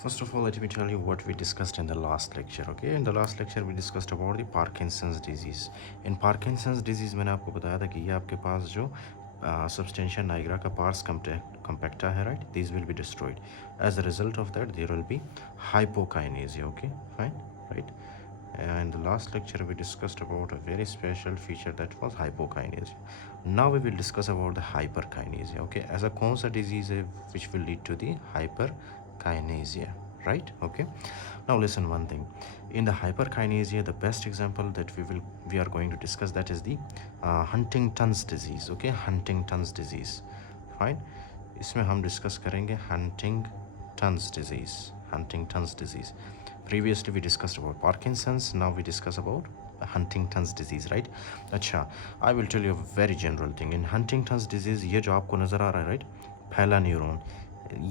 First of all, let me tell you what we discussed in the last lecture. Okay, in the last lecture we discussed about the Parkinson's disease. In Parkinson's disease मैंने आपको बताया था कि ये आपके पास जो substantia nigra का pars compacta है, right? These will be destroyed. As a result of that, there will be hypokinesia. Okay, fine, right? In the last lecture we discussed about a very special feature that was hypokinesia. Now we will discuss about the hyperkinesia. Okay, as a कौन सा disease है which will lead to the hyperkinesia, right? Okay, now listen one thing. In the hyperkinesia, the best example that we are going to discuss, that is the Huntington's disease. Okay, Huntington's disease, fine. इसमें हम discuss करेंगे Huntington's disease. Huntington's disease. Previously we discussed about Parkinson's. Now we discuss about Huntington's disease, right? अच्छा, I will tell you a very general thing. In Huntington's disease, ये जो आपको नज़र आ रहा है, right? पहला न्यूरॉन,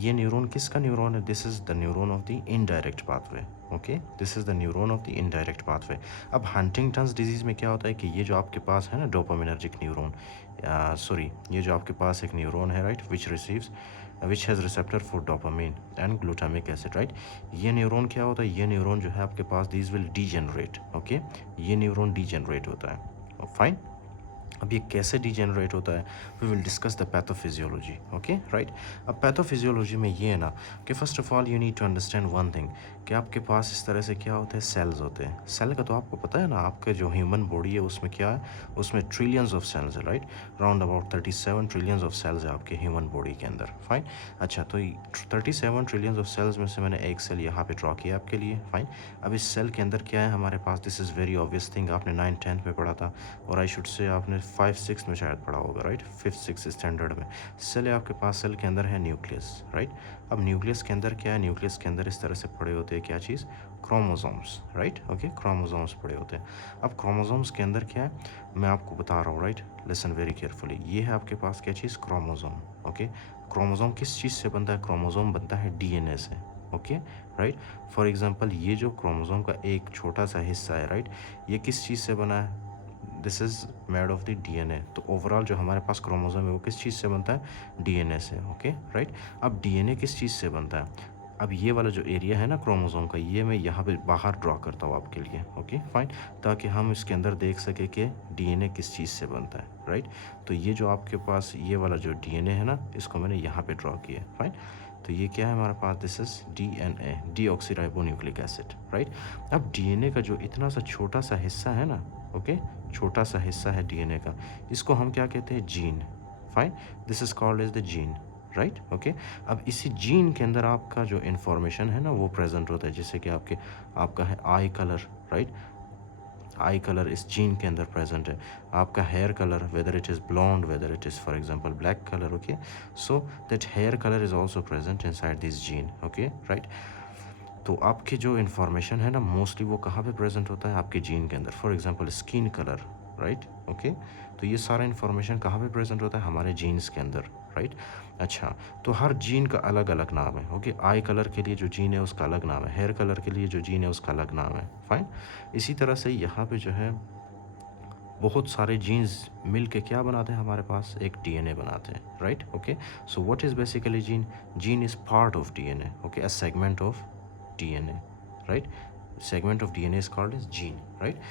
ये न्यूरॉन किसका न्यूरॉन है? This is the neuron of the indirect pathway. Okay, this is the neuron of the indirect pathway. अब हंटिंगटन्स डिजीज़ में क्या होता है कि ये जो आपके पास है ना डोपामिनर्जिक न्यूरॉन, सॉरी, ये जो आपके पास एक न्यूरॉन है, right, which has receptor for dopamine and glutamic acid, right. ये न्यूरॉन क्या होता है? ये न्यूरॉन जो है आपके पास, दिस विल डीजेनरेट. ओके, ये न्यूरॉन डीजेनरेट होता है. फाइन. अब ये कैसे डीजेनरेट होता है? We will discuss the pathophysiology. Okay, right. अब पैथोफिजियोलॉजी में ये है ना कि first of all you need to understand one thing, कि आपके पास इस तरह से क्या होते हैं, सेल्स होते हैं. सेल का तो आपको पता है ना, आपके जो ह्यूमन बॉडी है उसमें क्या है, उसमें ट्रिलियंस ऑफ सेल्स है, right. Round about 37 trillions of cells है आपके ह्यूमन बॉडी के अंदर. फाइन. अच्छा, तो 37 ट्रिलियंस ऑफ सेल्स में से मैंने एक सेल यहाँ पे ड्रॉ किया आपके लिए. फाइन. अब इस सेल के अंदर क्या है हमारे पास? This is very obvious thing, आपने 9th-10th में पढ़ा था, और आई शुड से आपने 5th-6th में शायद पढ़ा होगा, राइट. 5th-6th स्टैंडर्ड में. सेल है आपके पास, सेल के अंदर है न्यूक्लियस, राइट. अब न्यूक्लियस के अंदर क्या है? न्यूक्लियस के अंदर इस तरह से पड़े होते हैं क्या चीज़? Chromosomes, right. ओके, क्रोमोसोम्स पड़े होते हैं. अब क्रोमोसोम्स के अंदर क्या है मैं आपको बता रहा हूँ, राइट. Listen very carefully. ये है आपके पास क्या चीज़? क्रोमोसोम. ओके, क्रोमोसोम किस चीज़ से बनता है? क्रोमोसोम बनता है डीएनए से. Okay, right. फॉर एग्जांपल, ये जो क्रोमोसोम का एक छोटा सा हिस्सा है, राइट, ये किस चीज़ से बना है? This is made of the DNA. तो ओवरऑल जो हमारे पास क्रोमोसोम है वो किस चीज़ से बनता है? डीएनए से. Okay, right. अब डीएनए किस चीज़ से बनता है? अब ये वाला जो एरिया है ना क्रोमोसोम का, ये मैं यहाँ पे बाहर ड्रॉ करता हूँ आपके लिए. ओके, फाइन, ताकि हम इसके अंदर देख सके कि डीएनए किस चीज़ से बनता है, राइट. तो ये जो आपके पास ये वाला जो डीएनए है ना, इसको मैंने यहाँ पे ड्रॉ किया. फाइन. तो ये क्या है हमारे पास? This is DNA, deoxyribonucleic acid, right. अब डीएनए का जो इतना सा छोटा सा हिस्सा है ना, ओके, छोटा सा हिस्सा है डीएनए का, इसको हम क्या कहते हैं? Gene. Fine. This is called as the gene, right. Okay, अब इसी जीन के अंदर आपका जो इन्फॉर्मेशन है ना वो प्रेजेंट होता है, जैसे कि आपका है eye colour, right. Eye colour इस जीन के अंदर प्रेजेंट है. आपका hair colour, whether it is blonde, whether it is for example black colour. Okay, so that hair colour is also present inside this gene. Okay, right. तो आपकी जो information है ना मोस्टली वो कहाँ पे प्रेजेंट होता है? आपके जीन के अंदर. For example skin colour, right. Okay, तो ये सारा इन्फॉर्मेशन कहाँ पे प्रेजेंट होता है? हमारे जीन्स के अंदर, राइट. अच्छा, तो हर जीन का अलग अलग नाम है. ओके, आई कलर के लिए जो जीन है उसका अलग नाम है, हेयर कलर के लिए जो जीन है उसका अलग नाम है. फाइन. इसी तरह से यहाँ पे जो है बहुत सारे जीन्स मिल के क्या बनाते हैं हमारे पास? एक डीएनए बनाते हैं, right. Okay, so what is basically gene? Gene is part of DNA. Okay, a segment of DNA, right. Segment of DNA is called as gene, right.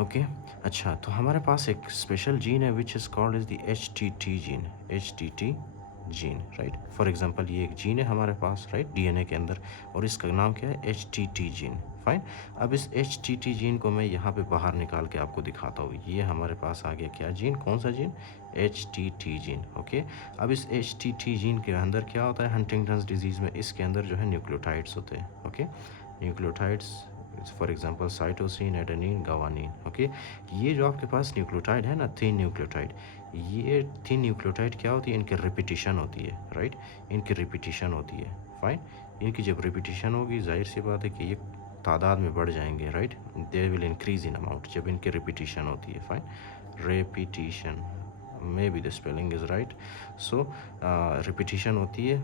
Okay, अच्छा, तो हमारे पास एक स्पेशल जीन है which is called as the HTT gene. HTT gene, right. For example ये एक gene है हमारे पास, राइट, डीएनए के अंदर, और इसका नाम क्या है? HTT gene. फाइन. अब इस HTT जीन को मैं यहाँ पे बाहर निकाल के आपको दिखाता हूँ. ये हमारे पास आ गया क्या जीन? कौन सा जीन? HTT gene. ओके, अब इस HTT जीन के अंदर क्या होता है? हंटिंगटन्स डिजीज़ में इसके अंदर जो है न्यूक्लियोटाइड्स होते हैं. Okay, nucleotides, for example cytosine, adenine, guanine. Okay, ये जो आपके पास न्यूक्लियोटाइड है ना, थिन न्यूक्लियोटाइड, ये थिन न्यूक्लियोटाइड क्या होती है? इनकी रिपीटिशन होती है, राइट. इनकी रिपीटिशन होती है. फाइन. इनकी जब रिपीटिशन होगी, जाहिर सी बात है कि ये तादाद में बढ़ जाएंगे, right. They will increase in amount जब इनकी रिपीटिशन होती है. Fine. Repetition, may be the spelling is right. So repetition होती है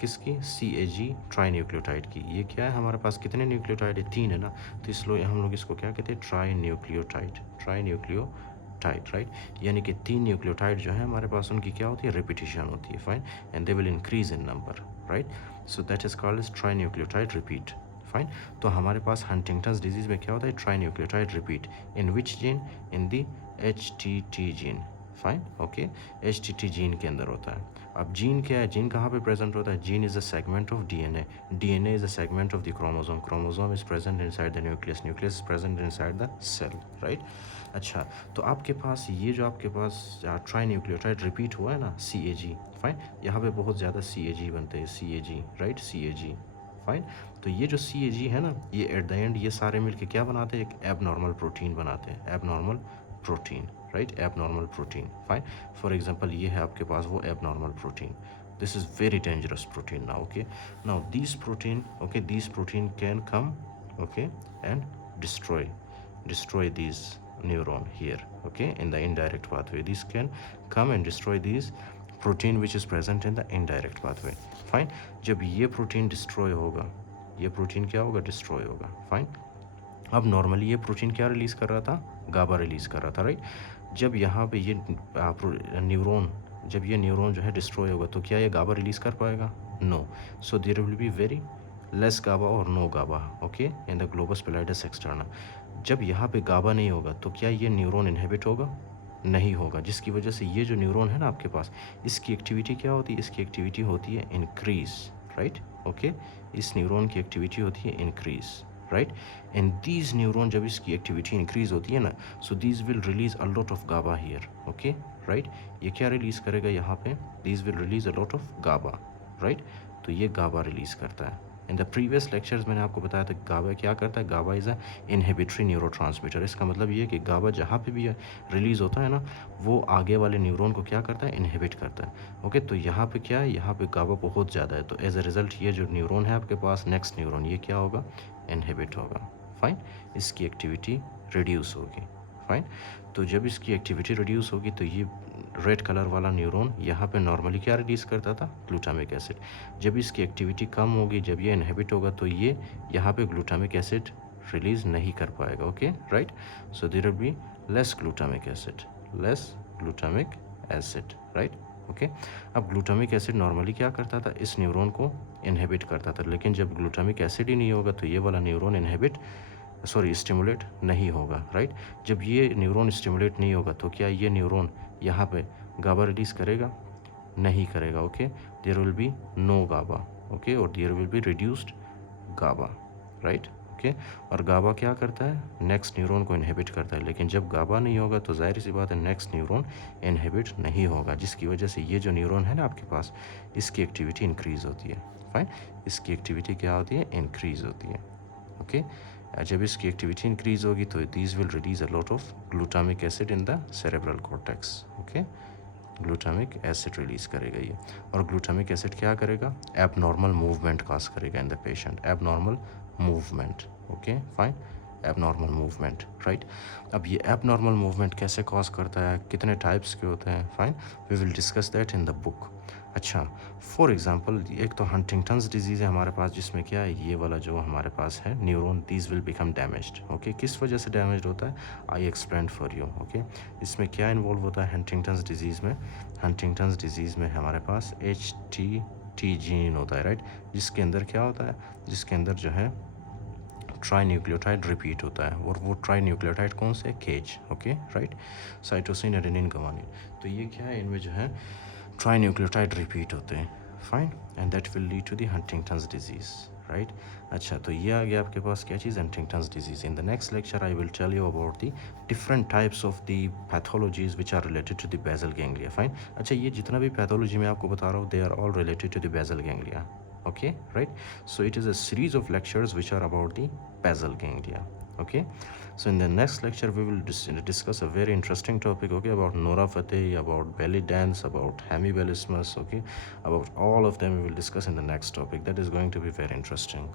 किसकी? CAG ट्राई न्यूक्लियोटाइड की. ये क्या है हमारे पास? कितने न्यूक्लियोटाइड है? 3 है ना, तो इसलिए हम लोग इसको क्या कहते हैं? Tri nucleotide. Tri nucleotide, right. यानी कि 3 न्यूक्लियोटाइड जो है हमारे पास, उनकी क्या होती है? रिपीटिशन होती है. Fine. And they will increase in number, right. So that is called as trinucleotide repeat. Fine. तो हमारे पास हंटिंगटन्स डिजीज़ में क्या होता है, trinucleotide repeat in which gene, in the HTT gene. Fine, okay, HTT gene के अंदर होता है। अब जीन क्या है, जीन कहाँ पे प्रेजेंट होता है, gene is a segment of DNA, DNA is a segment of the chromosome, chromosome is present inside the nucleus, nucleus is present inside the cell, right. अच्छा, तो आपके पास ये जो आपके पास ट्राई न्यूक्लियोटाइड रिपीट हुआ है ना, CAG, फाइन, यहाँ पे बहुत ज़्यादा CAG बनते हैं, CAG, राइट, CAG, फाइन। तो ये जो CAG है ना, ये एट द एंड ये सारे मिलके क्या बनाते हैं, एक एबनॉर्मल प्रोटीन बनाते हैं, abnormal protein, right, abnormal protein, fine. For example ये है आपके पास वो abnormal protein, this is very dangerous protein now, okay, now these protein, okay, these protein can come, okay, and destroy these neuron here, okay, in the indirect pathway. These can come and destroy these protein which is present in the indirect pathway, fine। जब ये protein destroy होगा, ये protein क्या होगा, destroy होगा, fine. अब normally ये protein क्या रिलीज़ कर रहा था, गाबा रिलीज़ कर रहा था, राइट। जब यहाँ पे ये न्यूरॉन, जब ये न्यूरॉन जो है डिस्ट्रॉय होगा तो क्या ये गाबा रिलीज़ कर पाएगा, no. So there will be very less GABA और no GABA, okay, in the globus pallidus externa. जब यहाँ पे गाबा नहीं होगा तो क्या ये न्यूरॉन इनहिबिट होगा, नहीं होगा, जिसकी वजह से ये जो न्यूरॉन है ना आपके पास, इसकी एक्टिविटी क्या होती है, इसकी एक्टिविटी होती है इंक्रीज, राइट, ओके, इस न्यूरॉन की एक्टिविटी होती है increase, right. And these neuron जब इसकी एक्टिविटी इंक्रीज होती है ना, so these will release a lot of GABA here, okay, right. ये क्या रिलीज करेगा यहाँ पे, these will release a lot of GABA, right. तो ये गाबा रिलीज करता है। इन द प्रीवियस लेक्चर्स मैंने आपको बताया था गाबा क्या करता है, गाबा इज़ अ इनहिबिटरी न्यूरोट्रांसमीटर। इसका मतलब ये है कि गाबा जहाँ पे भी रिलीज़ होता है ना, वो आगे वाले न्यूरॉन को क्या करता है, इनहिबिट करता है, ओके। तो यहाँ पे क्या है, यहाँ पे गाबा बहुत ज़्यादा है, तो एज अ रिज़ल्ट ये जो न्यूरॉन है आपके पास, नेक्स्ट न्यूरॉन, ये क्या होगा, इनहिबिट होगा, फाइन, इसकी एक्टिविटी रिड्यूस होगी, फाइन। तो जब इसकी एक्टिविटी रिड्यूस होगी तो ये रेड कलर वाला न्यूरॉन यहाँ पे नॉर्मली क्या रिलीज़ करता था, ग्लूटामिक एसिड। जब इसकी एक्टिविटी कम होगी, जब ये इनहिबिट होगा तो ये यहाँ पे ग्लूटामिक एसिड रिलीज़ नहीं कर पाएगा, okay, right. So there will be less glutamic acid, less glutamic acid, right, okay. अब ग्लूटामिक एसिड नॉर्मली क्या करता था, इस न्यूरॉन को इनहिबिट करता था, लेकिन जब ग्लूटामिक एसिड ही नहीं होगा तो ये वाला न्यूरॉन स्टिमुलेट नहीं होगा, राइट। जब ये न्यूरॉन स्टिमुलेट नहीं होगा तो क्या ये न्यूरॉन यहाँ पे गाबा रिलीज़ करेगा, नहीं करेगा, okay. There will be no GABA, okay, और there will be reduced GABA, right, okay. और गाबा क्या करता है, नेक्स्ट न्यूरॉन को इनहिबिट करता है, लेकिन जब गाबा नहीं होगा तो जाहिर सी बात है नेक्स्ट न्यूरॉन इनहिबिट नहीं होगा, जिसकी वजह से ये जो न्यूरॉन है ना आपके पास, इसकी एक्टिविटी इंक्रीज़ होती है, फाइन, इसकी एक्टिविटी क्या होती है, इंक्रीज़ होती है, ओके। जब इसकी एक्टिविटी इंक्रीज़ होगी तो these will release a lot of glutamic acid in the cerebral cortex, okay. Glutamic acid release करेगा ये, और ग्लूटामिक एसिड क्या करेगा, एबनॉर्मल मूवमेंट काज करेगा in the patient, abnormal movement, okay, fine, abnormal movement, right. अब ये एबनॉर्मल मूवमेंट कैसे cause करता है, कितने टाइप्स के होते हैं, fine, we will discuss that in the book. अच्छा, फॉर एग्जांपल एक तो हंटिंगटन्स डिजीज़ है हमारे पास, जिसमें क्या है, ये वाला जो हमारे पास है neuron, these will become damaged, okay. किस वजह से डैमेज्ड होता है, I explain for you, okay. इसमें क्या इन्वॉल्व होता है हंटिंगटन्स डिजीज़ में, हंटिंगटन्स डिजीज़ में हमारे पास HTT जीन होता है, राइट, जिसके अंदर क्या होता है, जिसके अंदर जो है ट्राई न्यूक्लियोटाइड रिपीट होता है, और वो ट्राई न्यूक्लियोटाइड कौन से, CAG, okay, right, cytosine, adenine, guanine. तो ये क्या है, इनमें जो है ट्राई न्यूक्लियोटाइड रिपीट होते हैं, fine, and that will lead to the Huntington's disease, right. अच्छा, तो ये आ गया आपके पास क्या चीज़, Huntington's disease. In the next lecture I will tell you about the different types of the pathologies which are related to the basal ganglia, fine. अच्छा, ये जितना भी पैथोलॉजी मैं आपको बता रहा हूँ, they are all related to the basal ganglia, okay, right. So it is a series of lectures which are about the basal ganglia, okay. So in the next lecture we will discuss a very interesting topic, okay, about neuropathy, about belly dance, about hemibellismus, okay, about all of them we will discuss in the next topic. That is going to be very interesting.